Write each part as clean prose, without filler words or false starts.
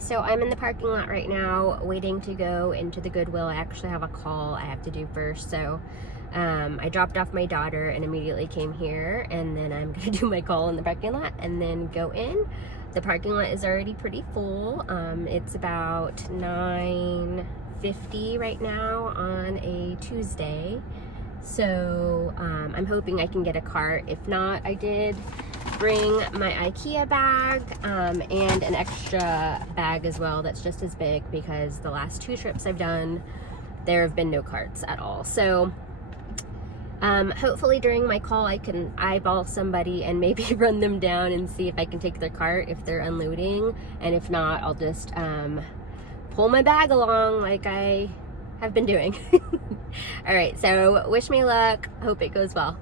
So I'm in the parking lot right now waiting to go into the Goodwill. I actually have a call I have to do first, so I dropped off my daughter and immediately came here, and then I'm gonna do my call in the parking lot and then go in. The parking lot is already pretty full. It's about 9:50 right now on a Tuesday, so I'm hoping I can get a cart. If not, I did bring my IKEA bag and an extra bag as well that's just as big, because the last 2 trips I've done, there have been no carts at all. So hopefully during my call I can eyeball somebody and maybe run them down and see if I can take their cart if they're unloading, and if not, I'll just pull my bag along like I have been doing. All right, so wish me luck, hope it goes well.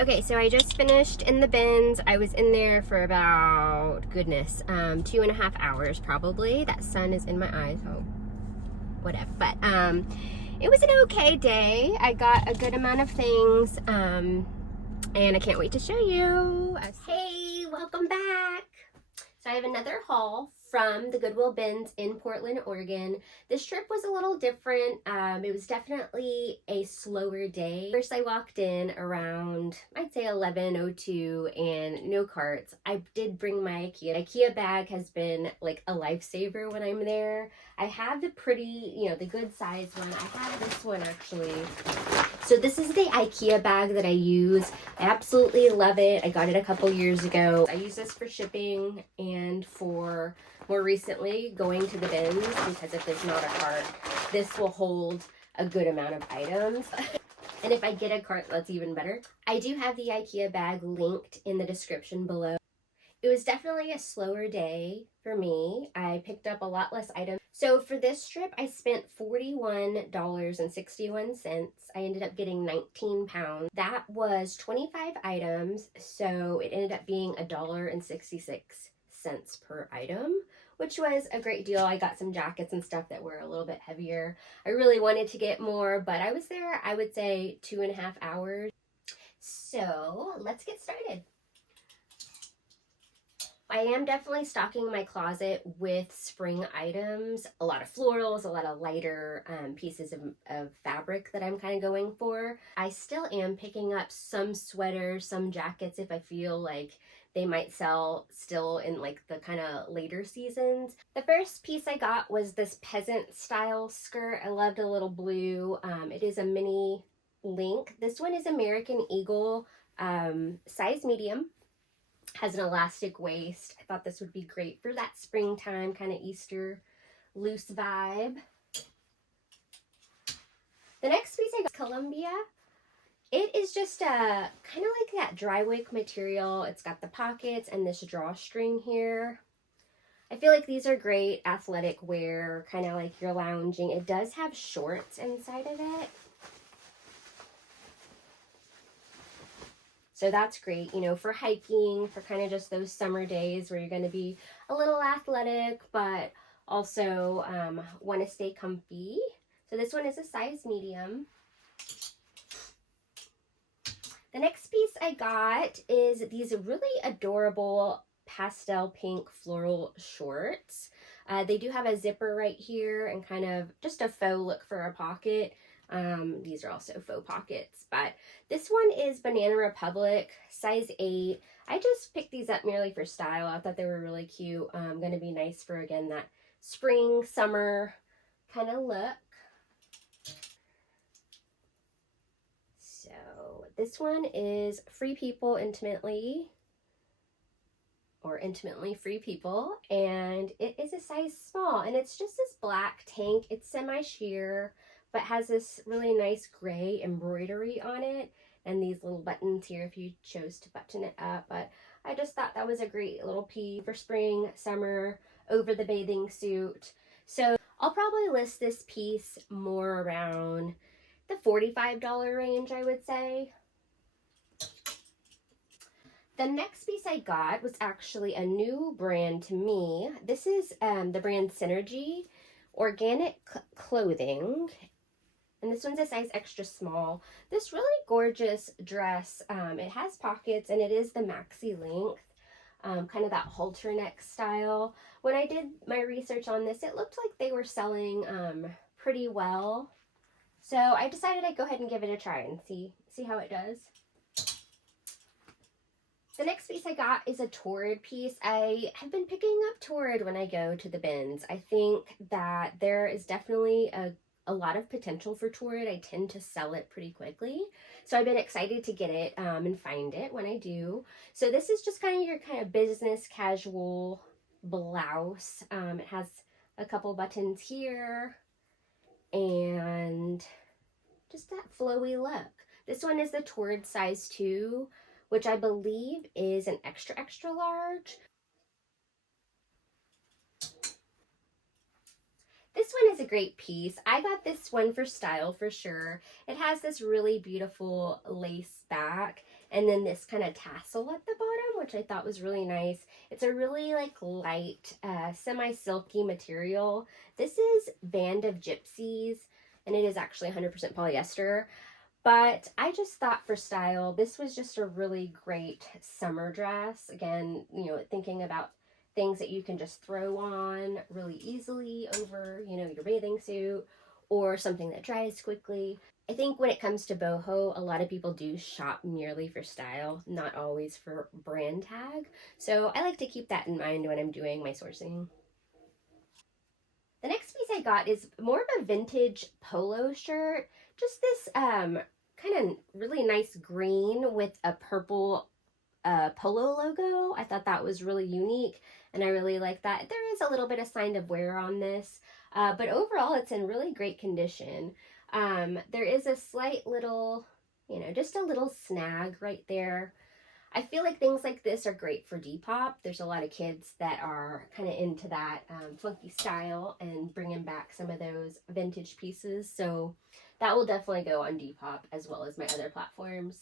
Okay, so I just finished in the bins. I was in there for about, goodness, 2.5 hours probably. That sun is in my eyes, so whatever. But it was an okay day. I got a good amount of things, and I can't wait to show you. Hey, welcome back. So I have another haul from the Goodwill Bins in Portland, Oregon. This trip was a little different. It was definitely a slower day. First, I walked in around, I'd say 11:02, and no carts. I did bring my IKEA bag. Has been like a lifesaver when I'm there. I have the pretty, the good size one. I have this one actually. So this is the IKEA bag that I use. I absolutely love it. I got it a couple years ago. I use this for shipping and for, more recently, going to the bins, because if there's not a cart, this will hold a good amount of items. And if I get a cart, that's even better. I do have the IKEA bag linked in the description below. It was definitely a slower day for me. I picked up a lot less items. So for this trip, I spent $41.61. I ended up getting 19 pounds. That was 25 items, so it ended up being $1.66 per item, which was a great deal. I got some jackets and stuff that were a little bit heavier. I really wanted to get more, but I was there, I would say, 2.5 hours. So let's get started. I am definitely stocking my closet with spring items, a lot of florals, a lot of lighter pieces of fabric that I'm kind of going for. I still am picking up some sweaters, some jackets if I feel like they might sell still in like the kind of later seasons. The first piece I got was this peasant style skirt. I loved a little blue. It is a mini link. This one is American Eagle, size medium. Has an elastic waist. I thought this would be great for that springtime kind of Easter loose vibe. The next piece I got is Columbia. It is just a kind of like that dry wick material. It's got the pockets and this drawstring here. I feel like these are great athletic wear, kind of like you're lounging. It does have shorts inside of it. So that's great, for hiking, for kind of just those summer days where you're going to be a little athletic, but also want to stay comfy. So this one is a size medium. The next piece I got is these really adorable pastel pink floral shorts. They do have a zipper right here and kind of just a faux look for a pocket. These are also faux pockets, but this one is Banana Republic, size 8. I just picked these up merely for style. I thought they were really cute. Going to be nice for, again, that spring, summer kind of look. So this one is Free People Intimately, or Intimately Free People, and it is a size small, and it's just this black tank. It's semi-sheer, but has this really nice gray embroidery on it and these little buttons here if you chose to button it up. But I just thought that was a great little piece for spring, summer, over the bathing suit. So I'll probably list this piece more around the $45 range, I would say. The next piece I got was actually a new brand to me. This is the brand Synergy Organic Clothing. And this one's a size extra small. This really gorgeous dress, it has pockets and it is the maxi length, kind of that halter neck style. When I did my research on this, it looked like they were selling pretty well. So I decided I'd go ahead and give it a try and see how it does. The next piece I got is a Torrid piece. I have been picking up Torrid when I go to the bins. I think that there is definitely a lot of potential for Torrid. I tend to sell it pretty quickly. So I've been excited to get it and find it when I do. So this is just kind of your kind of business casual blouse. It has a couple buttons here and just that flowy look. This one is the Torrid size 2, which I believe is an extra, extra large. This one is a great piece. I got this one for style for sure. It has this really beautiful lace back and then this kind of tassel at the bottom, which I thought was really nice. It's a really like light, semi-silky material. This is Band of Gypsies and it is actually 100% polyester. But I just thought for style, this was just a really great summer dress. Again, you know, thinking about things that you can just throw on really easily over, you know, your bathing suit or something that dries quickly. I think when it comes to boho, a lot of people do shop merely for style, not always for brand tag. So I like to keep that in mind when I'm doing my sourcing. The next piece I got is more of a vintage polo shirt. Just this kind of really nice green with a purple polo logo. I thought that was really unique and I really like that. There is a little bit of sign of wear on this, but overall it's in really great condition. There is a slight little, you know, just a little snag right there. I feel like things like this are great for Depop. There's a lot of kids that are kind of into that funky style and bringing back some of those vintage pieces. So that will definitely go on Depop as well as my other platforms.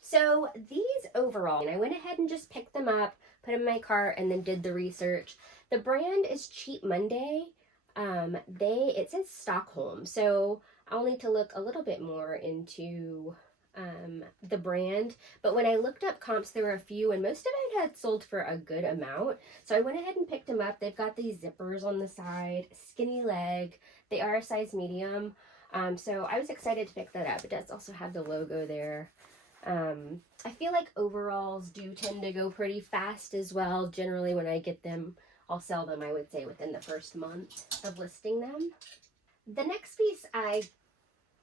So these overall, and I went ahead and just picked them up, put them in my cart, and then did the research. The brand is Cheap Monday. It says Stockholm. So I'll need to look a little bit more into the brand, but when I looked up comps, there were a few and most of it had sold for a good amount. So I went ahead and picked them up. They've got these zippers on the side, skinny leg. They are a size medium. So I was excited to pick that up. It does also have the logo there. I feel like overalls do tend to go pretty fast as well. Generally when I get them, I'll sell them, I would say, within the first month of listing them. The next piece I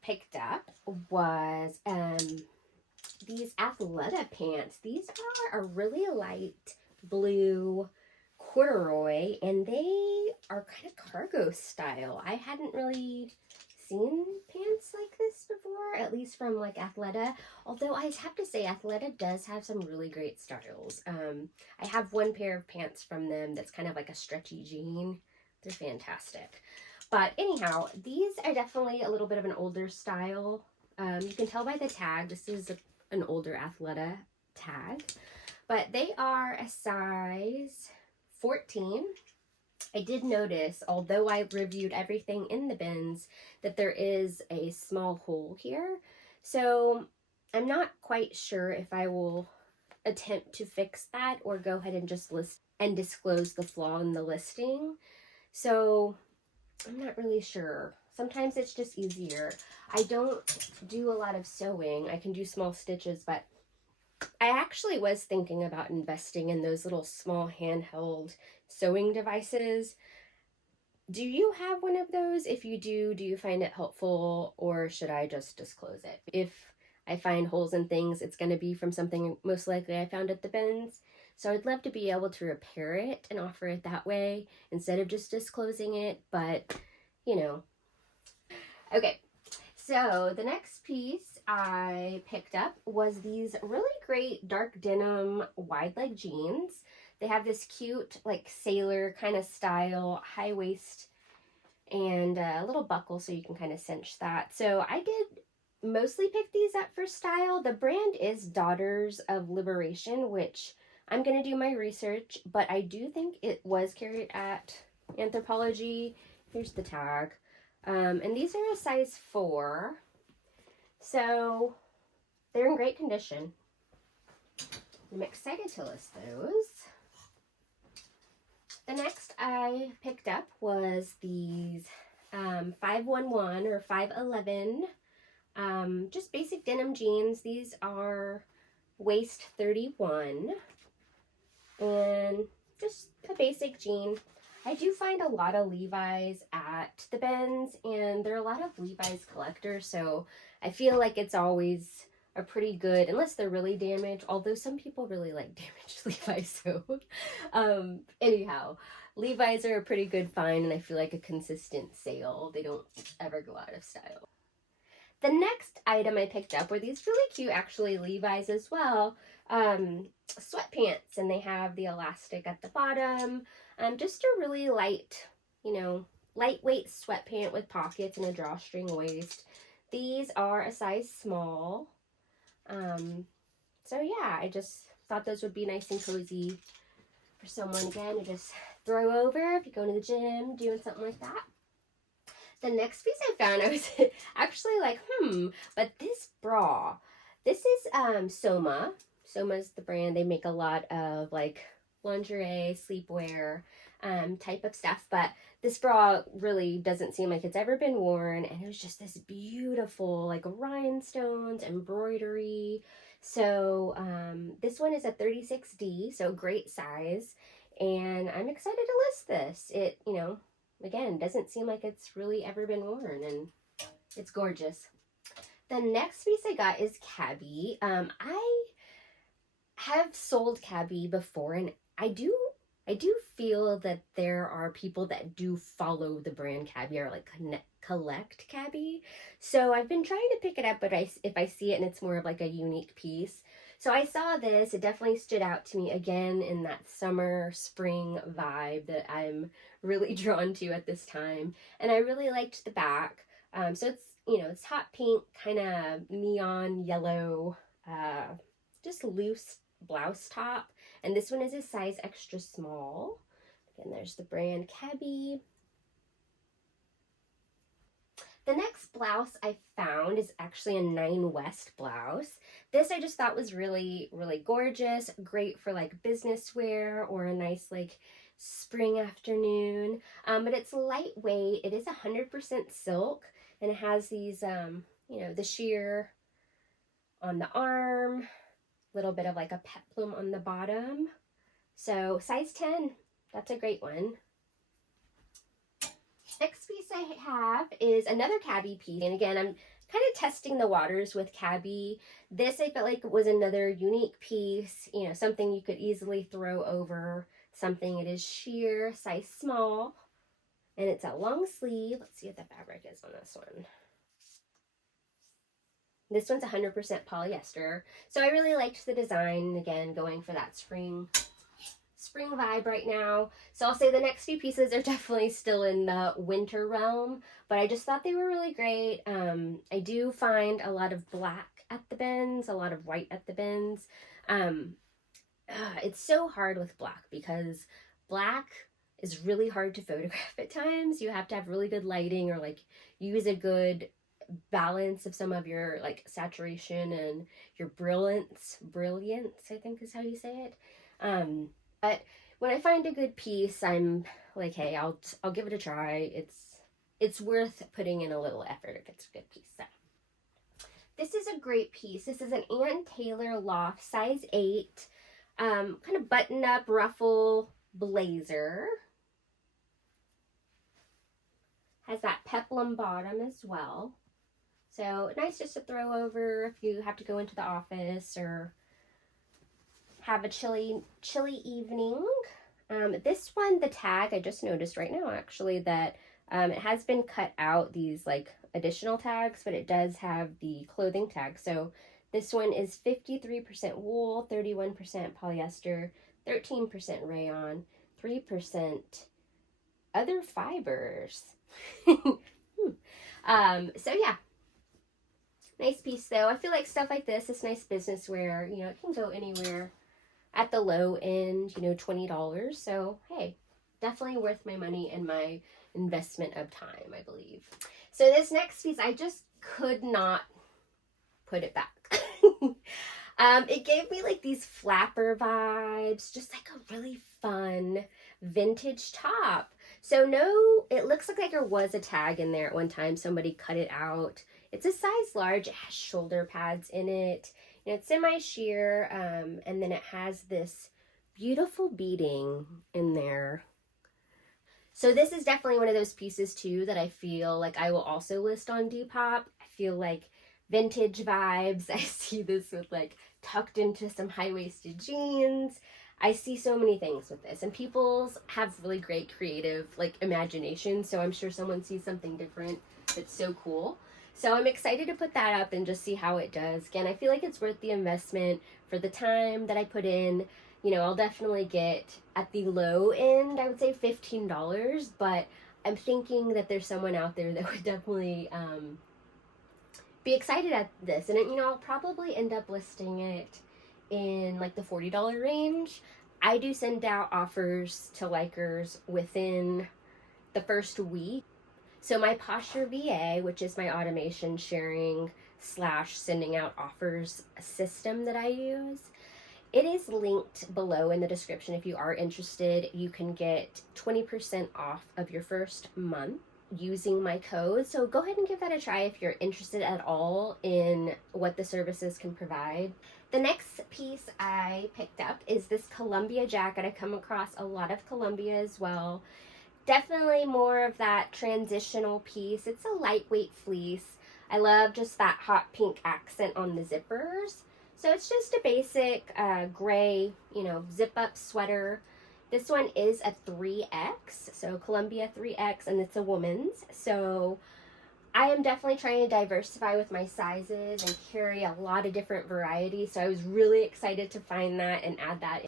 picked up was these Athleta pants. These are a really light blue corduroy and they are kind of cargo style. I hadn't really seen pants like this before, at least from like Athleta, although I have to say Athleta does have some really great styles. I have one pair of pants from them that's kind of like a stretchy jean. They're fantastic. But anyhow, these are definitely a little bit of an older style. You can tell by the tag, this is an older Athleta tag, but they are a size 14. I did notice, although I reviewed everything in the bins, that there is a small hole here. So I'm not quite sure if I will attempt to fix that or go ahead and just list and disclose the flaw in the listing. So I'm not really sure. Sometimes it's just easier. I don't do a lot of sewing. I can do small stitches, but I actually was thinking about investing in those little small handheld sewing devices. Do you have one of those? If you do you find it helpful or should I just disclose it? If I find holes in things, it's going to be from something most likely I found at the bins. So I'd love to be able to repair it and offer it that way instead of just disclosing it, but you know. Okay, so the next piece I picked up was these really great dark denim wide leg jeans. They have this cute like sailor kind of style, high waist, and a little buckle so you can kind of cinch that. So I did mostly pick these up for style. The brand is Daughters of Liberation, which I'm going to do my research, but I do think it was carried at Anthropologie. Here's the tag. And these are a size 4. So they're in great condition. I'm excited to list those. The next I picked up was these 511 or 511 just basic denim jeans. These are waist 31 and just a basic jean. I do find a lot of Levi's at the Bins, and there are a lot of Levi's collectors, so I feel like it's always a pretty good, unless they're really damaged, although some people really like damaged Levi's, so anyhow, Levi's are a pretty good find, and I feel like a consistent sale. They don't ever go out of style. The next item I picked up were these really cute, actually, Levi's as well, sweatpants, and they have the elastic at the bottom. Just a really light, you know, lightweight sweatpant with pockets and a drawstring waist. These are a size small. So yeah, I just thought those would be nice and cozy for someone, again, to just throw over if you're going to the gym, doing something like that. The next piece I found, I was actually like, but this bra, this is Soma. Soma's the brand. They make a lot of like lingerie, sleepwear type of stuff, but this bra really doesn't seem like it's ever been worn, and it was just this beautiful like rhinestones, embroidery. So this one is a 36D, so great size, and I'm excited to list this. It, you know, again, doesn't seem like it's really ever been worn, and it's gorgeous. The next piece I got is Cabby. I have sold Cabby before, and I do feel that there are people that do follow the brand Cabby or like collect Cabby. So I've been trying to pick it up, but if I see it and it's more of like a unique piece. So I saw this, it definitely stood out to me again in that summer, spring vibe that I'm really drawn to at this time. And I really liked the back. So it's, you know, it's hot pink, kind of neon yellow, just loose blouse top. And this one is a size extra small. Again, there's the brand Cabby. The next blouse I found is actually a 9 West blouse. This I just thought was really, really gorgeous. Great for like business wear or a nice like spring afternoon. But it's lightweight. It is 100% silk, and it has these, you know, the sheer on the arm, little bit of like a peplum on the bottom. So size 10, that's a great one. Next piece I have is another Cabby piece, and again, I'm kind of testing the waters with Cabby. This I felt like was another unique piece, you know, something you could easily throw over something. It is sheer, size small, and it's a long sleeve. Let's see what the fabric is on this one. This one's 100% polyester, so I really liked the design. Again, going for that spring vibe right now. So I'll say the next few pieces are definitely still in the winter realm, but I just thought they were really great. I do find a lot of black at the Bins, a lot of white at the Bins. It's so hard with black because black is really hard to photograph at times. You have to have really good lighting or like use a good balance of some of your like saturation and your brilliance, I think is how you say it. But when I find a good piece, I'm like, hey, I'll give it a try. It's worth putting in a little effort if it's a good piece. So this is a great piece. This is an Ann Taylor Loft size 8, kind of button up ruffle blazer. Has that peplum bottom as well. So nice just to throw over if you have to go into the office or have a chilly evening. This one, the tag, I just noticed right now actually that It has been cut out, these like additional tags, but it does have the clothing tag. So this one is 53% wool, 31% polyester, 13% rayon, 3% other fibers. So yeah, nice piece though. I feel like stuff like this is nice business wear. You know, it can go anywhere at the low end, you know, $20. So hey, definitely worth my money and my investment of time, I believe. So this next piece, I just could not put it back. It gave me like these flapper vibes, just like a really fun vintage top. So no, it looks like there was a tag in there at one time. Somebody cut it out. It's a size large. It has shoulder pads in it. You know, it's semi-sheer, and then it has this beautiful beading in there. So this is definitely one of those pieces too that I feel like I will also list on Depop. I feel like vintage vibes. I see this with like tucked into some high-waisted jeans. I see so many things with this, and people's have really great creative like imagination, so I'm sure someone sees something different that's so cool. So I'm excited to put that up and just see how it does. Again, I feel like it's worth the investment for the time that I put in. You know, I'll definitely get at the low end, I would say $15, but I'm thinking that there's someone out there that would definitely be excited at this. And, you know, I'll probably end up listing it in like the $40 range. I do send out offers to likers within the first week. So my Posture VA, which is my automation sharing / sending out offers system that I use, it is linked below in the description. If you are interested, you can get 20% off of your first month using my code. So go ahead and give that a try if you're interested at all in what the services can provide. The next piece I picked up is this Columbia jacket. I come across a lot of Columbia as well. Definitely more of that transitional piece. It's a lightweight fleece. I love just that hot pink accent on the zippers. So it's just a basic gray, you know, zip up sweater. This one is a 3X, so Columbia 3X, and it's a woman's. So I am definitely trying to diversify with my sizes and carry a lot of different varieties. So I was really excited to find that and add that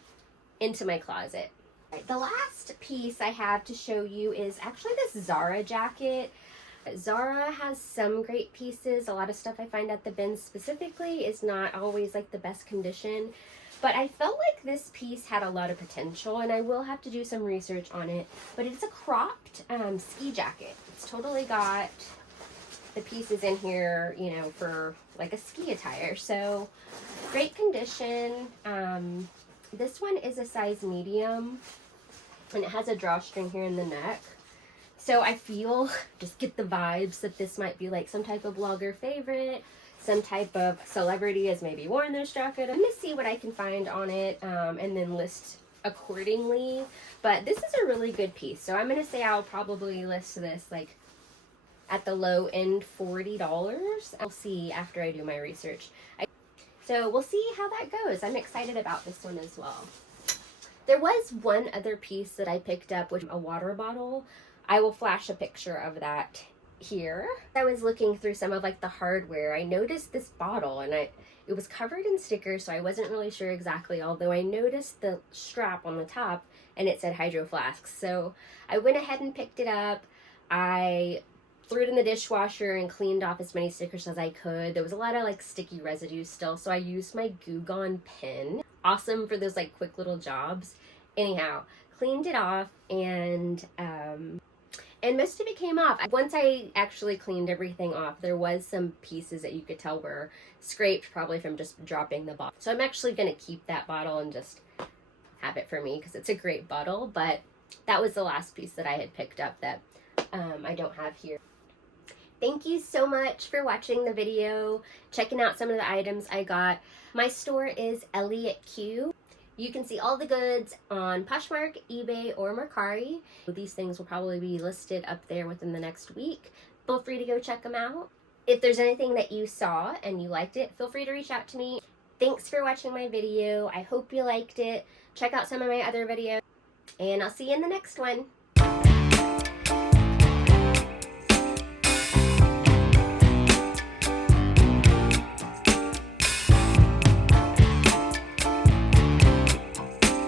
into my closet. The last piece I have to show you is actually this Zara jacket. Zara has some great pieces. A lot of stuff I find at the bins specifically is not always like the best condition, but I felt like this piece had a lot of potential, and I will have to do some research on it. But it's a cropped ski jacket. It's totally got the pieces in here, you know, for like a ski attire. So great condition. This one is a size medium, and it has a drawstring here in the neck. So I feel, just get the vibes that this might be like some type of blogger favorite, some type of celebrity has maybe worn this jacket. I'm going to see what I can find on it and then list accordingly. But this is a really good piece. So I'm going to say I'll probably list this like at the low end $40. I'll see after I do my research. So we'll see how that goes. I'm excited about this one as well. There was one other piece that I picked up, which was a water bottle. I will flash a picture of that here. I was looking through some of like the hardware. I noticed this bottle, and it was covered in stickers, so I wasn't really sure exactly, although I noticed the strap on the top and it said Hydro Flasks. So I went ahead and picked it up. I threw it in the dishwasher and cleaned off as many stickers as I could. There was a lot of like sticky residue still, so I used my Goo Gone pen. Awesome for those like quick little jobs. Anyhow, cleaned it off, and most of it came off. Once I actually cleaned everything off, there was some pieces that you could tell were scraped, probably from just dropping the bottle. So I'm actually going to keep that bottle and just have it for me because it's a great bottle. But that was the last piece that I had picked up that I don't have here. Thank you so much for watching the video, checking out some of the items I got. My store is ELLIOTTQ. You can see all the goods on Poshmark, eBay, or Mercari. These things will probably be listed up there within the next week. Feel free to go check them out. If there's anything that you saw and you liked it, feel free to reach out to me. Thanks for watching my video. I hope you liked it. Check out some of my other videos, and I'll see you in the next one.